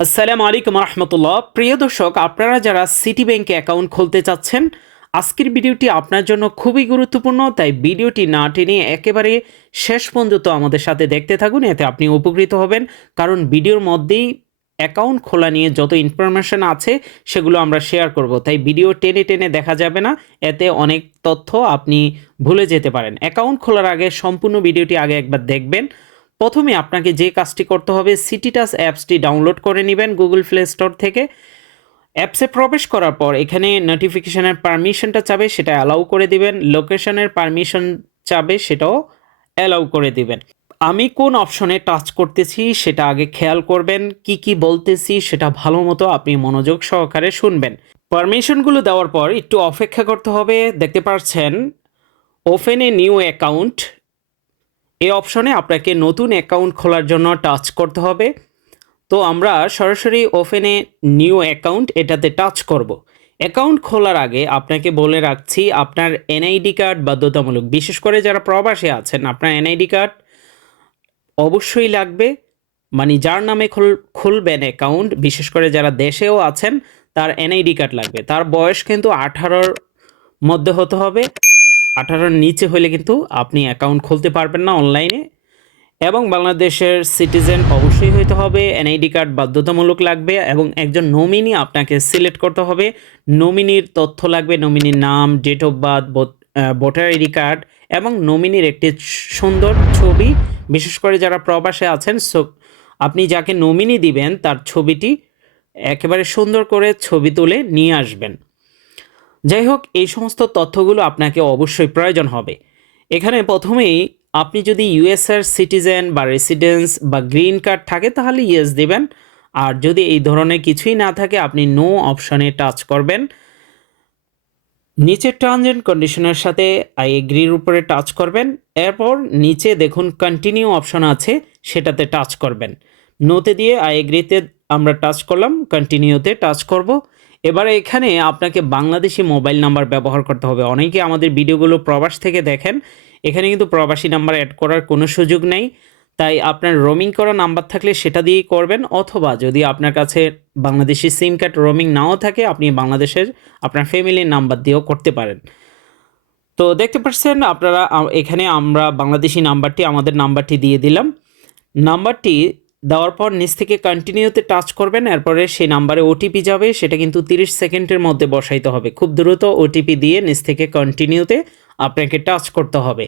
আসসালামু আলাইকুম রহমতুল্লাহ। প্রিয় দর্শক, আপনারা যারা সিটি ব্যাংকে অ্যাকাউন্ট খুলতে চাচ্ছেন, আজকের ভিডিওটি আপনার জন্য খুবই গুরুত্বপূর্ণ। তাই ভিডিওটি না টেনে একেবারে শেষ পর্যন্ত আমাদের সাথে দেখতে থাকুন, এতে আপনি উপকৃত হবেন। কারণ ভিডিওর মধ্যেই অ্যাকাউন্ট খোলা নিয়ে যত ইনফরমেশন আছে সেগুলো আমরা শেয়ার করব। তাই ভিডিও টেনে টেনে দেখা যাবে না, এতে অনেক তথ্য আপনি ভুলে যেতে পারেন। অ্যাকাউন্ট খোলার আগে সম্পূর্ণ ভিডিওটি আগে একবার দেখবেন। প্রথমে আপনাকে যে কাজটি করতে হবে, সিটিটাস অ্যাপসটি ডাউনলোড করে নেবেন গুগল প্লে স্টোর থেকে। অ্যাপসে প্রবেশ করার পর এখানে নোটিফিকেশনের পারমিশনটা চাবে, সেটা অ্যালাউ করে দিবেন। লোকেশনের পারমিশন চাবে, সেটাও অ্যালাউ করে দিবেন। আমি কোন অপশনে টাচ করতেছি সেটা আগে খেয়াল করবেন। কি কি বলতেছি সেটা ভালো মতো আপনি মনোযোগ সহকারে শুনবেন। পারমিশনগুলো দেওয়ার পর একটু অপেক্ষা করতে হবে। দেখতে পাচ্ছেন ওপেন এ নিউ অ্যাকাউন্ট, এই অপশনে আপনাকে নতুন অ্যাকাউন্ট খোলার জন্য টাচ করতে হবে। তো আমরা সরাসরি ওপেনে নিউ অ্যাকাউন্ট এটাতে টাচ করব। অ্যাকাউন্ট খোলার আগে আপনাকে বলে রাখছি, আপনার এনআইডি কার্ড বাধ্যতামূলক। বিশেষ করে যারা প্রবাসে আছেন, আপনার এনআইডি কার্ড অবশ্যই লাগবে। মানে যার নামে খুলবেন অ্যাকাউন্ট, বিশেষ করে যারা দেশেও আছেন, তার এনআইডি কার্ড লাগবে। তার বয়স কিন্তু 18-র মধ্যে হতে হবে। 18-র নিচে হলে কিন্তু আপনি অ্যাকাউন্ট খুলতে পারবেন না অনলাইনে। এবং বাংলাদেশের সিটিজেন অবশ্যই হইতে হবে। এনআইডি কার্ড বাধ্যতামূলক লাগবে এবং একজন নমিনি আপনাকে সিলেক্ট করতে হবে। নমিনির তথ্য লাগবে, নমিনির নাম, date of birth, voter ID card এবং নমিনির একটি সুন্দর ছবি। বিশেষ করে যারা প্রবাসে আছেন, আপনি যাকে নমিনি দিবেন তার ছবিটি একেবারে সুন্দর করে ছবি তুলে নিয়ে আসবেন। যাই হোক, এই সমস্ত তথ্যগুলো আপনাকে অবশ্যই প্রয়োজন হবে। এখানে প্রথমেই আপনি যদি ইউএসএর সিটিজেন বা রেসিডেন্স বা গ্রিন কার্ড থাকে তাহলে ইয়েস দেবেন। আর যদি এই ধরনের কিছুই না থাকে, আপনি নো অপশনে টাচ করবেন। নিচে টার্মস অ্যান্ড কন্ডিশনের সাথে আই এগ্রির উপরে টাচ করবেন। এরপর নিচে দেখুন কন্টিনিউ অপশন আছে, সেটাতে টাচ করবেন। নোতে দিয়ে আই এগ্রিতে আমরা টাচ করলাম, কন্টিনিউতে টাচ করব। এবারে এখানে আপনাকে বাংলাদেশি মোবাইল নাম্বার ব্যবহার করতে হবে। অনেকে আমাদের ভিডিওগুলো প্রবাস থেকে দেখেন, এখানে কিন্তু প্রবাসী নাম্বার অ্যাড করার কোনো সুযোগ নেই। তাই আপনার রোমিং করা নাম্বার থাকলে সেটা দিয়েই করবেন, অথবা যদি আপনার কাছে বাংলাদেশি সিম কার্ড রোমিং নাও থাকে, আপনি বাংলাদেশের আপনার ফ্যামিলির নাম্বার দিয়েও করতে পারেন। তো দেখতে পাচ্ছেন আপনারা, এখানে আমরা বাংলাদেশি নাম্বারটি, আমাদের নাম্বারটি দিয়ে দিলাম। নাম্বারটি দেওয়ার পর নিচ থেকে কন্টিনিউতে টাচ করবেন। এরপরে সেই নাম্বারে ওটিপি যাবে, সেটা কিন্তু 30 সেকেন্ডের মধ্যে বসাইতে হবে। খুব দ্রুত ওটিপি দিয়ে নিচ থেকে কন্টিনিউতে আপনাকে টাচ করতে হবে।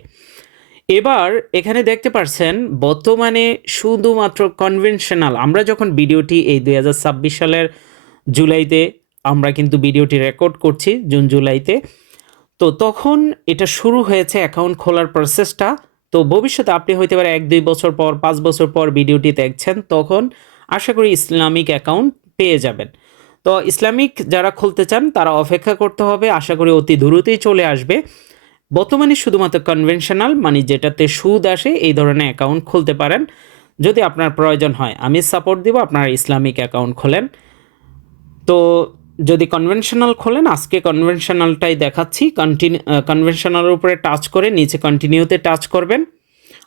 এবার এখানে দেখতে পাচ্ছেন বর্তমানে শুধুমাত্র কনভেনশনাল, আমরা যখন ভিডিওটি এই 2026 সালের জুলাইতে আমরা কিন্তু ভিডিওটি রেকর্ড করছি, জুন জুলাইতে। তো তখন এটা শুরু হয়েছে অ্যাকাউন্ট খোলার প্রসেসটা। তো ভবিষ্যতে আপনি হইতে পারে 1-2 বছর পর, 5 বছর পর ভিডিওটি দেখছেন, তখন আশা করি ইসলামিক অ্যাকাউন্ট পেয়ে যাবেন। তো ইসলামিক যারা খুলতে চান তারা অপেক্ষা করতে হবে, আশা করি অতি দ্রুতই চলে আসবে। বর্তমানে শুধুমাত্র কনভেনশনাল, মানে যেটাতে সুদ আসে, এই ধরনের অ্যাকাউন্ট খুলতে পারেন। যদি আপনার প্রয়োজন হয় আমি সাপোর্ট দিব, আপনারা ইসলামিক অ্যাকাউন্ট খোলেন। তো যদি কনভেনশনাল খোলেন, আজকে কনভেনশনালটাই দেখাচ্ছি। কনভেনশনালের উপরে টাচ করে নিচে কন্টিনিউতে টাচ করবেন।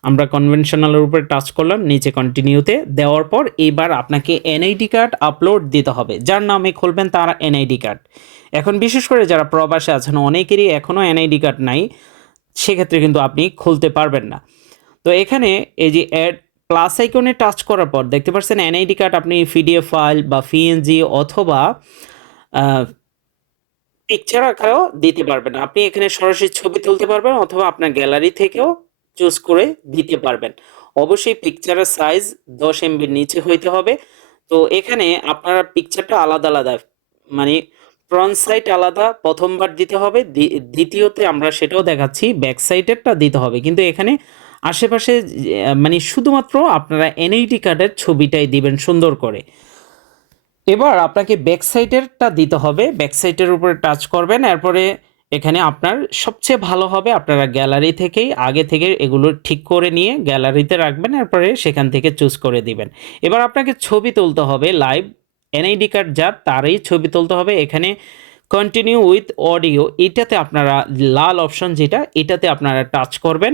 আমরা কনভেনশনালের উপরে টাচ করলাম, নিচে কন্টিনিউতে দেওয়ার পর এবার আপনাকে এনআইডি কার্ড আপলোড দিতে হবে। যার নামে খুলবেন তার এনআইডি কার্ড। এখন বিশেষ করে যারা প্রবাসে আছেন, অনেকেরই এখনও এনআইডি কার্ড নাই, সেক্ষেত্রে কিন্তু আপনি খুলতে পারবেন না। তো এখানে এই যে অ্যাড প্লাস আইকনে টাচ করার পর দেখতে পাচ্ছেন এনআইডি কার্ড আপনি পিডিএফ ফাইল বা পিএনজি অথবা পিকচার আকারেও দিতে পারবেন। আপনি এখানে সরাসরি ছবি তুলতে পারবেন অথবা আপনার গ্যালারি থেকেও চুজ করে দিতে পারবেন। অবশ্যই পিকচারের সাইজ 10 এমবির নিচে হইতে হবে। তো এখানে আপনারা পিকচারটা আলাদা আলাদা, মানে ফ্রন্ট সাইড আলাদা প্রথমবার দিতে হবে, দ্বিতীয়তে আমরা সেটাও দেখাচ্ছি ব্যাক সাইডেরটা দিতে হবে। কিন্তু এখানে আশেপাশে মানে শুধুমাত্র আপনারা এনআইডি কার্ডের ছবিটাই দিবেন সুন্দর করে। এবার আপনাকে ব্যাক সাইডেরটা দিতে হবে, ব্যাক সাইডের উপরে টাচ করবেন। এরপরে এখানে আপনার সবচেয়ে ভালো হবে আপনারা গ্যালারি থেকেই আগে থেকে এগুলো ঠিক করে নিয়ে গ্যালারিতে রাখবেন, এরপরে সেখান থেকে চুজ করে দিবেন। এবার আপনাকে ছবি তুলতে হবে লাইভ, এনআইডি কার্ড যার তারই ছবি তুলতে হবে। এখানে কন্টিনিউ উইথ অডিও, এটাতে আপনারা লাল অপশন যেটা, এটাতে আপনারা টাচ করবেন।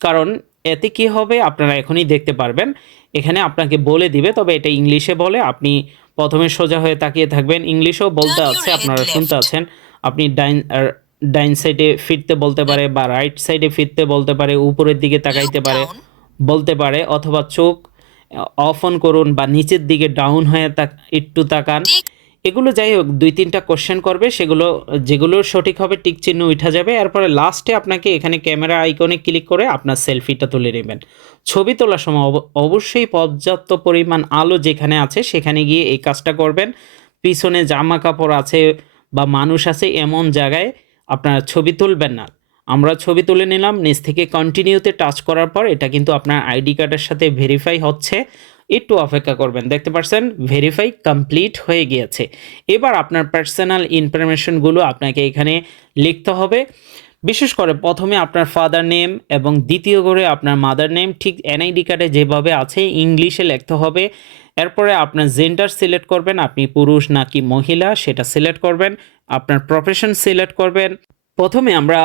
কারণ এতে কি হবে আপনারা এখনই দেখতে পারবেন। এখানে আপনাকে বলে দিবে, তবে এটা ইংলিশে বলে। আপনি প্রথমে সোজা হয়ে তাকিয়ে থাকবেন, ইংলিশেও বলতে আছে, আপনারা শুনতে আছেন। আপনি ডাইন সাইডে ফিরতে বলতে পারে, বা রাইট সাইডে ফিরতে বলতে পারে, উপরের দিকে তাকাইতে পারে বলতে পারে, অথবা চোখ অফ অন করুন, বা নিচের দিকে ডাউন হয়ে একটু তাকান। এগুলো যাই হোক 2-3টা কোশ্চেন করবে, যেগুলো সঠিক হবে টিক চিহ্ন উঠা যাবে। এরপরে লাস্টে আপনাকে এখানে ক্যামেরা আইকনে ক্লিক করে আপনার সেলফিটা তুলে নেবেন। ছবি তোলার সময় অবশ্যই পর্যাপ্ত পরিমাণ আলো যেখানে আছে সেখানে গিয়ে এই কাজটা করবেন। পিছনে জামা কাপড় আছে বা মানুষ আছে এমন জায়গায় আপনারা ছবি তুলবেন না। আমরা ছবি তুলে নিলাম, নিচ থেকে কন্টিনিউতে টাচ করার পর এটা কিন্তু আপনার আইডি কার্ডের সাথে ভেরিফাই হচ্ছে। একটু অপেক্ষা করবেন, দেখতে পাচ্ছেন ভেরিফাই কমপ্লিট হয়ে গিয়েছে। এবার আপনার পার্সোনাল ইনফরমেশনগুলো আপনাকে এখানে লিখতে হবে। বিশেষ করে প্রথমে আপনার ফাদার নেম এবং দ্বিতীয় করে আপনার মাদার নেম ঠিক এনআইডি কার্ডে যেভাবে আছে ইংলিশে লিখতে হবে। এরপরে আপনার জেন্ডার সিলেক্ট করবেন, আপনি পুরুষ নাকি মহিলা সেটা সিলেক্ট করবেন। আপনার প্রফেশন সিলেক্ট করবেন। প্রথমে আমরা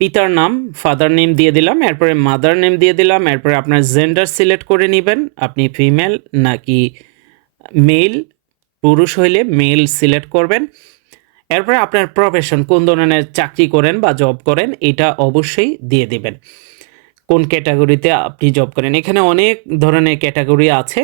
পিতার নাম ফাদার নেম দিয়ে দিলাম, এরপরে মাদার নেম দিয়ে দিলাম। এরপরে আপনার জেন্ডার সিলেক্ট করে নেবেন, আপনি ফিমেল নাকি মেল, পুরুষ হইলে মেল সিলেক্ট করবেন। এরপরে আপনার প্রফেশন, কোন ধরনের চাকরি করেন বা জব করেন এটা অবশ্যই দিয়ে দিবেন। কোন ক্যাটাগরিতে আপনি জব করেন, এখানে অনেক ধরনের ক্যাটাগরি আছে,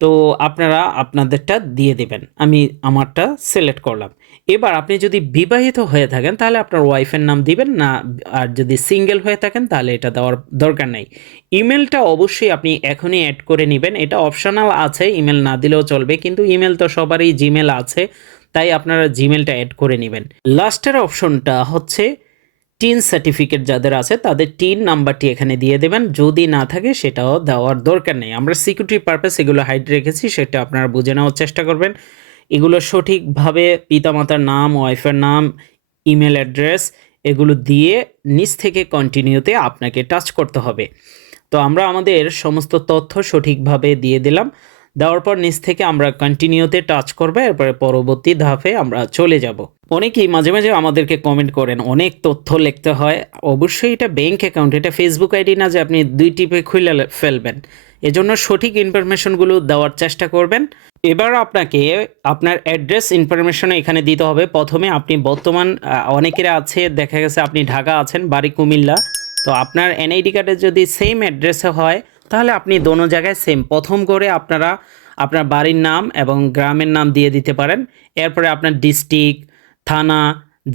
তো আপনারা আপনাদেরটা দিয়ে দেবেন। আমি আমারটা সিলেক্ট করলাম। এবার আপনি যদি বিবাহিত হয়ে থাকেন তাহলে আপনার ওয়াইফের নাম দিবেন না, আর যদি সিঙ্গেল হয়ে থাকেন তাহলে এটা দেওয়ার দরকার নেই। ইমেলটা অবশ্যই আপনি এখনই অ্যাড করে নেবেন, এটা অপশনাল আছে, ইমেল না দিলেও চলবে, কিন্তু ইমেল তো সবারই জিমেল আছে, তাই আপনারা জিমেলটা অ্যাড করে নেবেন। লাস্টের অপশনটা হচ্ছে টিন সার্টিফিকেট যাদের আছে তাদের টিন নাম্বারটি এখানে দিয়ে দেবেন, যদি না থাকে সেটাও দেওয়ার দরকার নেই। আমরা সিকিউরিটি পারপাস এগুলো হাইড রেখেছি, সেটা আপনারা বুঝে নেওয়ার চেষ্টা করবেন। এগুলো সঠিকভাবে পিতামাতার নাম, ওয়াইফের নাম, ইমেল অ্যাড্রেস এগুলো দিয়ে নিচ থেকে কন্টিনিউতে আপনাকে টাচ করতে হবে। তো আমরা আমাদের সমস্ত তথ্য সঠিকভাবে দিয়ে দিলাম। দেওয়ার পর নিচ থেকে আমরা কন্টিনিউতে টাচ করবো, এরপরে পরবর্তী ধাপে আমরা চলে যাব। অনেকেই মাঝে মাঝে আমাদেরকে কমেন্ট করেন অনেক তথ্য লিখতে হয়। অবশ্যই এটা ব্যাংক অ্যাকাউন্ট, এটা ফেসবুক আইডি না যে আপনি 2 টিপে খুলে ফেলবেন। এজন্য সঠিক ইনফরমেশনগুলো দেওয়ার চেষ্টা করবেন। এবার আপনাকে আপনার অ্যাড্রেস ইনফরমেশন এখানে দিতে হবে। প্রথমে আপনি বর্তমান অনেকের আছে দেখা গেছে আপনি ঢাকা আছেন, বাড়ি কুমিল্লা, তো আপনার এনআইডি কার্ডে যদি সেম অ্যাড্রেসে হয় তাহলে আপনি দোনো জায়গায় সেম প্রথম করে আপনারা আপনার বাড়ির নাম এবং গ্রামের নাম দিয়ে দিতে পারেন। এরপরে আপনার ডিস্ট্রিক্ট, থানা,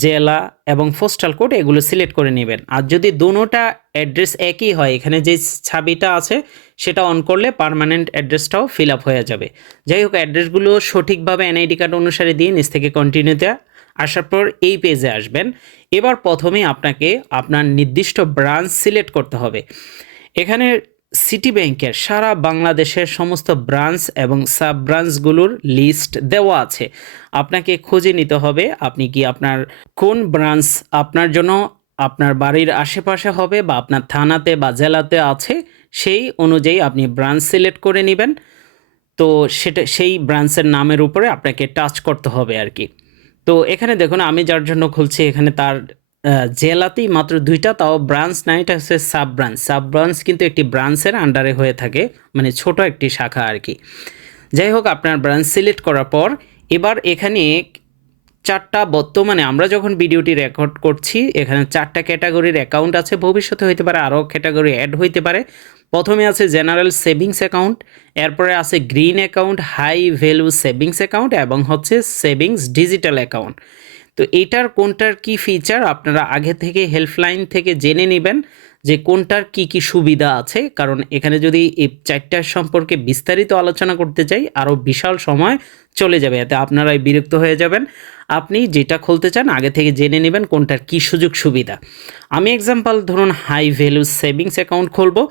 জেলা এবং পোস্টাল কোড এগুলো সিলেক্ট করে নেবেন। আর যদি দোনোটা অ্যাড্রেস একই হয়, এখানে যে ছাবিটা আছে সেটা অন করলে পার্মানেন্ট অ্যাড্রেসটাও ফিল আপ হয়ে যাবে। যাই হোক অ্যাড্রেসগুলো সঠিকভাবে এনআইডি কার্ড অনুসারে দিয়ে নিচ থেকে কন্টিনিউতে আসার পর এই পেজে আসবেন। এবার প্রথমেই আপনাকে আপনার নির্দিষ্ট ব্রাঞ্চ সিলেক্ট করতে হবে। এখানে সিটি ব্যাংকের সারা বাংলাদেশের সমস্ত ব্রাঞ্চ এবং সাব ব্রাঞ্চগুলোর লিস্ট দেওয়া আছে, আপনাকে খুঁজে নিতে হবে আপনি কি আপনার কোন ব্রাঞ্চ আপনার জন্য আপনার বাড়ির আশেপাশে হবে বা আপনার থানাতে বা জেলাতে আছে, সেই অনুযায়ী আপনি ব্রাঞ্চ সিলেক্ট করে নেবেন। তো সেটা সেই ব্রাঞ্চের নামের উপরে আপনাকে টাচ করতে হবে আর কি। তো এখানে দেখুন আমি যার জন্য খুলছি এখানে তার জেলাতেই মাত্র 2টা, তাও ব্রাঞ্চ না, এটা হচ্ছে সাব ব্রাঞ্চ। সাব ব্রাঞ্চ কিন্তু একটি ব্রাঞ্চের আন্ডারে হয়ে থাকে, মানে ছোট একটি শাখা আর কি। যাই হোক আপনার ব্রাঞ্চ সিলেক্ট করার পর এবার এখানে 4টা, বর্তমানে আমরা যখন ভিডিওটি রেকর্ড করছি এখানে 4টা ক্যাটাগরির অ্যাকাউন্ট আছে, ভবিষ্যতে হইতে পারে আরও ক্যাটাগরি অ্যাড হইতে পারে। প্রথমে আছে জেনারেল সেভিংস অ্যাকাউন্ট, এরপরে আছে green account, high value savings account এবং হচ্ছে সেভিংস ডিজিটাল অ্যাকাউন্ট। তো এইটার কোনটার কি ফিচার আপনারা আগে থেকে হেল্পলাইন থেকে জেনে নেবেন যে কোনটার কি কি সুবিধা আছে, কারণ এখানে যদি এই 4টার সম্পর্কে বিস্তারিত আলোচনা করতে চাই আরও বিশাল সময় চলে যাবে, এতে আপনারাই বিরক্ত হয়ে যাবেন। আপনি যেটা খুলতে চান আগে থেকে জেনে নেবেন কোনটার কি সুযোগ সুবিধা। আমি এক্সাম্পল ধরুন হাই ভ্যালু সেভিংস অ্যাকাউন্ট খুলবো,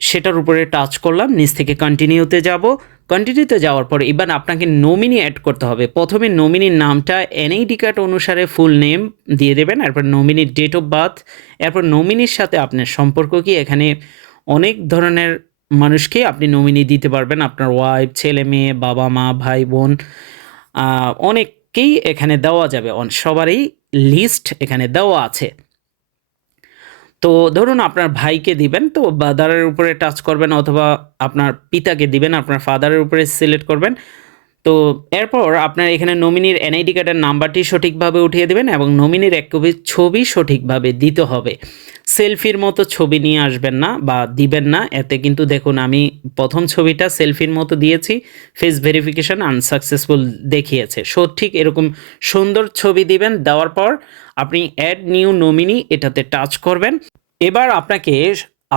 সেটার উপরে টাচ করলাম, নিচ থেকে কন্টিনিউতে যাব। কন্টিনিউতে যাওয়ার পর এবার আপনাকে নমিনি অ্যাড করতে হবে। প্রথমে নমিনির নামটা এনআইডি কার্ড অনুসারে ফুল নেম দিয়ে দেবেন, এরপর নমিনির ডেট অফ বার্থ, এরপর নমিনির সাথে আপনার সম্পর্ক কি, এখানে অনেক ধরনের মানুষকে আপনি নমিনি দিতে পারবেন, আপনার ওয়াইফ, ছেলে মেয়ে, বাবা মা, ভাই বোন, অনেককেই এখানে দেওয়া যাবে, সবারই লিস্ট এখানে দেওয়া আছে। তো তো ধরুন আপনার ভাইকে দিবেন, তো ব্রাদারের উপরে টাচ করবেন অথবা আপনার পিতাকে দিবেন, আপনার ফাদারের উপরে সিলেক্ট করবেন। তো এরপর আপনার এখানে নমিনির এনআইডি কার্ডের নাম্বারটি সঠিকভাবে উঠিয়ে দেবেন এবং নমিনির এক কপি ছবি সঠিকভাবে দিতে হবে। সেলফির মতো ছবি নিয়ে আসবেন না বা দিবেন না, এতে কিন্তু দেখুন আমি প্রথম ছবিটা সেলফির মতো দিয়েছি, ফেস ভেরিফিকেশন আনসাকসেসফুল দেখিয়েছে। ঠিক এরকম সুন্দর ছবি দিবেন। দেওয়ার পর আপনি অ্যাড নিউ নমিনি এটাতে টাচ করবেন। এবার আপনাকে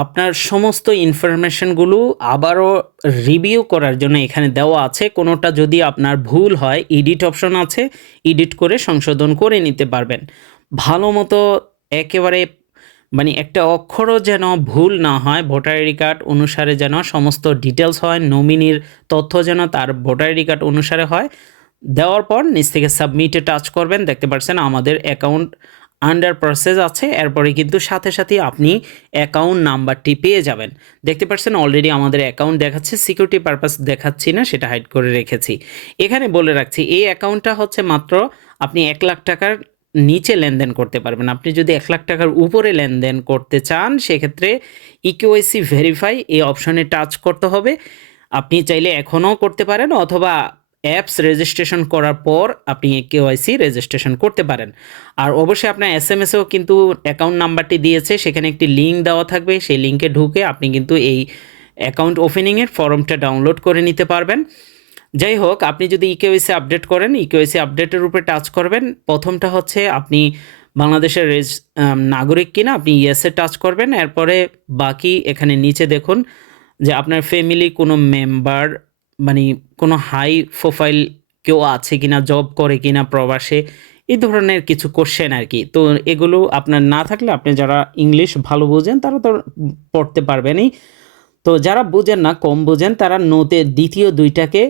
আপনার সমস্ত ইনফরমেশনগুলো আবারও রিভিউ করার জন্য এখানে দেওয়া আছে। কোনোটা যদি আপনার ভুল হয় এডিট অপশন আছে, এডিট করে সংশোধন করে নিতে পারবেন। ভালো মতো একেবারে মানে একটা অক্ষরও যেন ভুল না হয়, ভোটার আইডি কার্ড অনুসারে যেন সমস্ত ডিটেলস হয়, নমিনির তথ্য যেন তার ভোটার আইডি কার্ড অনুসারে হয়। দেওয়ার পর নিচ থেকে সাবমিটে টাচ করবেন। দেখতে পাচ্ছেন আমাদের অ্যাকাউন্ট আন্ডার প্রসেস আছে। এরপরে কিন্তু সাথে সাথে আপনি অ্যাকাউন্ট নাম্বারটি পেয়ে যাবেন। দেখতে পাচ্ছেন অলরেডি আমাদের অ্যাকাউন্ট দেখাচ্ছে, সিকিউরিটি পারপাস দেখাচ্ছি না, সেটা হাইড করে রেখেছি। এখানে বলে রাখছি এই অ্যাকাউন্টটা হচ্ছে মাত্র আপনি 1 লাখ টাকার নিচে লেনদেন করতে পারবেন। আপনি যদি 1 লাখ টাকার উপরে লেনদেন করতে চান সেক্ষেত্রে ইকেওয়াইসি ভেরিফাই এই অপশনে টাচ করতে হবে। আপনি চাইলে এখনও করতে পারেন অথবা অ্যাপস রেজিস্ট্রেশন করার পর আপনি কেওয়াইসি রেজিস্ট্রেশন করতে পারেন। আর অবশ্যই আপনার এসএমএসেও কিন্তু অ্যাকাউন্ট নাম্বারটি দিয়েছে, সেখানে একটি লিঙ্ক দেওয়া থাকবে, সেই লিঙ্কে ঢুকে আপনি কিন্তু এই অ্যাকাউন্ট ওপেনিংয়ের ফর্মটা ডাউনলোড করে নিতে পারবেন। যাই হোক, আপনি যদি ইকেওয়াইসি আপডেট করেন, ইকেওয়াইসি আপডেটের উপরে টাচ করবেন। প্রথমটা হচ্ছে আপনি বাংলাদেশের নাগরিক কিনা, আপনি ইয়েসে টাচ করবেন। এরপরে বাকি এখানে নিচে দেখুন যে আপনার ফ্যামিলি কোনো মেম্বার মানে কোনো হাই প্রোফাইল কেউ আছে কিনা, জব করে কিনা প্রবাসে, এই ধরনের কিছু কোশ্চেন আর কি। তো এগুলো আপনার না থাকলে আপনি যারা ইংলিশ ভালো বোঝেন তারা তো পড়তে পারবেনই। তো যারা বুঝেন না, কম বুঝেন, তারা নোতে দ্বিতীয় দুইটাকে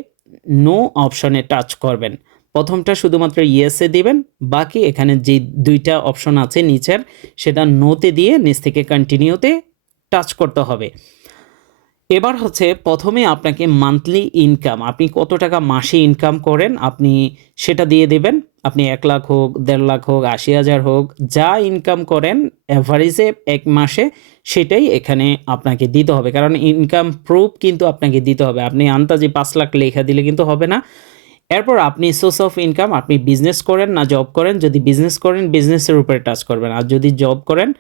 নো অপশনে টাচ করবেন। প্রথমটা শুধুমাত্র ইয়েসে দিবেন, বাকি এখানে যে দুইটা অপশন আছে নিচের সেটা নোতে দিয়ে নিচ থেকে কন্টিনিউতে টাচ করতে হবে। এবার হচ্ছে প্রথমে আপনাকে মান্থলি ইনকাম, আপনি কত টাকা মাসে ইনকাম করেন আপনি সেটা দিয়ে দেবেন। আপনি 1 লাখ হোক, 1.5 লাখ হোক, 80,000 হোক, যা ইনকাম করেন অ্যাভারেজে এক মাসে সেটাই এখানে আপনাকে দিতে হবে। কারণ ইনকাম প্রুফ কিন্তু আপনাকে দিতে হবে। আপনি আন্দাজে 5 লাখ লেখা দিলে কিন্তু হবে না। এরপর আপনি সোর্স অফ ইনকাম, আপনি বিজনেস করেন না জব করেন, যদি বিজনেস করেন বিজনেসের উপরে টাচ করবেন, আর যদি জব করেন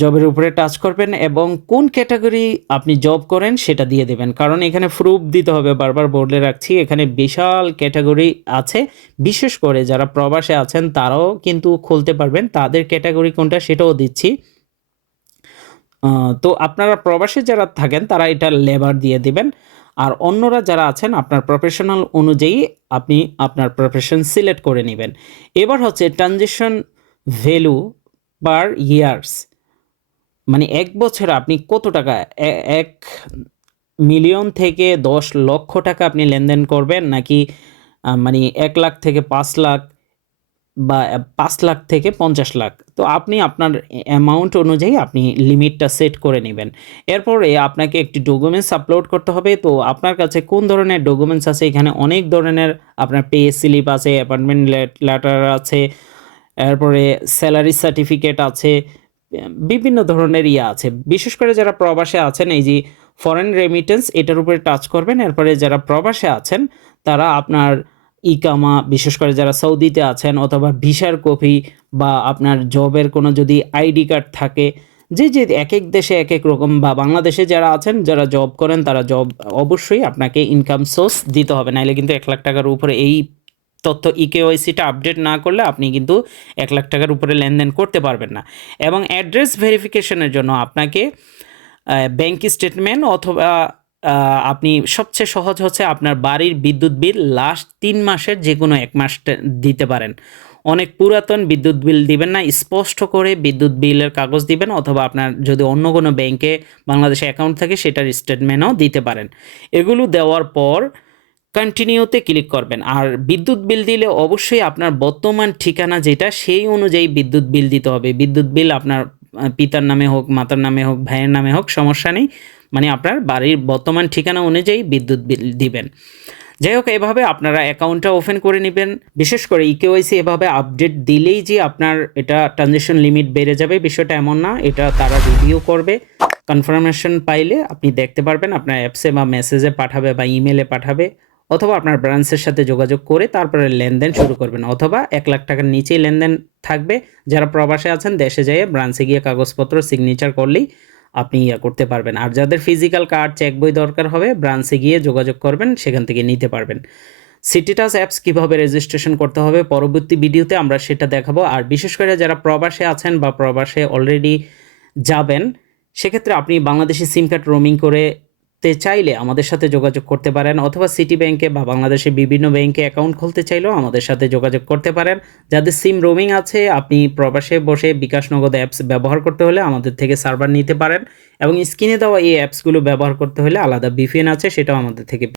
জবের উপরে টাচ করবেন এবং কোন ক্যাটাগরি আপনি জব করেন সেটা দিয়ে দেবেন। কারণ এখানে প্রুফ দিতে হবে, বারবার বলে রাখছি, এখানে বিশাল ক্যাটাগরি আছে। বিশেষ করে যারা প্রবাসে আছেন তারাও কিন্তু খুলতে পারবেন, তাদের ক্যাটাগরি কোনটা সেটাও দিচ্ছি। তো আপনারা প্রবাসে যারা থাকেন তারা এটা লেবার দিয়ে দিবেন। আর অন্যরা যারা আছেন আপনার প্রফেশনাল অনুযায়ী আপনি আপনার প্রফেশন সিলেক্ট করে নেবেন। এবার হচ্ছে ট্রানজিশন ভ্যালু পার ইয়ার্স, মানে 1 বছরে আপনি কত টাকা, 1 মিলিয়ন থেকে 10 লক্ষ টাকা আপনি লেনদেন করবেন নাকি মানে 1 লাখ থেকে 5 লাখ বা 5 লাখ থেকে 50 লাখ। তো আপনি আপনার অ্যামাউন্ট অনুযায়ী আপনি লিমিটটা সেট করে নেবেন। এরপরে আপনাকে একটি ডকুমেন্টস আপলোড করতে হবে। তো আপনার কাছে কোন ধরনের ডকুমেন্টস আছে, এখানে অনেক ধরনের আপনার পে স্লিপ আছে, অ্যাপয়েন্টমেন্ট লেটার আছে, এরপরে স্যালারি সার্টিফিকেট আছে, বিভিন্ন ধরনের আছে। বিশেষ করে যারা প্রবাসে আছেন এই যে ফরেন রেমিটেন্স এটার উপরে টাচ করবেন। এরপরে যারা প্রবাসে আছেন তারা আপনার ইকামা, বিশেষ করে যারা সৌদিতে আছেন, অথবা ভিসার কপি বা আপনার জবের কোনো যদি আইডি কার্ড থাকে, যে এক এক দেশে এক এক রকম, বা বাংলাদেশে যারা আছেন যারা জব করেন তারা জব, অবশ্যই আপনাকে ইনকাম সোর্স দিতে হবে, নাহলে কিন্তু 1 লাখ টাকার উপরে এই তথ্য ইকেওয়াইসিটা আপডেট না করলে আপনি কিন্তু 1 লাখ টাকার উপরে লেনদেন করতে পারবেন না। এবং অ্যাড্রেস ভেরিফিকেশনের জন্য আপনাকে ব্যাংক স্টেটমেন্ট অথবা আপনি সবচেয়ে সহজ হচ্ছে আপনার বাড়ির বিদ্যুৎ বিল লাস্ট 3 মাসের যে কোনো 1 মাস দিতে পারেন। অনেক পুরাতন বিদ্যুৎ বিল দিবেন না, স্পষ্ট করে বিদ্যুৎ বিলের কাগজ দিবেন, অথবা আপনার যদি অন্য কোনো ব্যাংকে বাংলাদেশে অ্যাকাউন্ট থাকে সেটার স্টেটমেন্টও দিতে পারেন। এগুলো দেওয়ার পর কন্টিনিউতে ক্লিক করবেন। আর বিদ্যুৎ বিল দিলে অবশ্যই আপনার বর্তমান ঠিকানা যেটা সেই অনুযায়ী বিদ্যুৎ বিল দিতে হবে। বিদ্যুৎ বিল আপনার পিতার নামে হোক, মাতার নামে হোক, ভাইয়ের নামে হোক, সমস্যা নেই, মানে আপনার বাড়ির বর্তমান ঠিকানা অনুযায়ী বিদ্যুৎ বিল দিবেন। যাই হোক, এভাবে আপনারা অ্যাকাউন্টটা ওপেন করে নেবেন। বিশেষ করে ইকেওয়াইসি এভাবে আপডেট দিলেই যে আপনার এটা ট্রানজ্যাকশন লিমিট বেড়ে যাবে বিষয়টা এমন না, এটা তারা রিভিউ করবে। কনফার্মেশন পাইলে আপনি দেখতে পারবেন, আপনার অ্যাপসে বা মেসেজে পাঠাবে বা ইমেলে পাঠাবে, অথবা আপনার ব্রাঞ্চের সাথে যোগাযোগ করে তারপরে লেনদেন শুরু করবেন, অথবা 1 লাখ টাকার নিচেই লেনদেন থাকবে। যারা প্রবাসে আছেন দেশে যেয়ে ব্রাঞ্চে গিয়ে কাগজপত্র সিগনেচার করলেই আপনি করতে পারবেন। আর যাদের ফিজিক্যাল কার্ড, চেক বই দরকার হবে ব্রাঞ্চে গিয়ে যোগাযোগ করবেন, সেখান থেকে নিতে পারবেন। সিটিটাস অ্যাপস কীভাবে রেজিস্ট্রেশন করতে হবে পরবর্তী ভিডিওতে আমরা সেটা দেখাবো। আর বিশেষ করে যারা প্রবাসে আছেন বা প্রবাসে অলরেডি যাবেন, সেক্ষেত্রে আপনি বাংলাদেশি সিম কার্ড রোমিং করতে চাইলে আমাদের সাথে যোগাযোগ করতে পারেন, অথবা সিটি ব্যাংকে বা বাংলাদেশের বিভিন্ন ব্যাংকে অ্যাকাউন্ট খুলতে চাইলেও আমাদের সাথে যোগাযোগ করতে পারেন। যাদের সিম রোমিং আছে, আপনি প্রবাসে বসে বিকাশ নগদ অ্যাপস ব্যবহার করতে হলে আমাদের থেকে সার্ভার নিতে পারেন, এবং স্ক্রিনে দেওয়া এই অ্যাপসগুলো ব্যবহার করতে হলে আলাদা VPN আছে, সেটাও আমাদের থেকে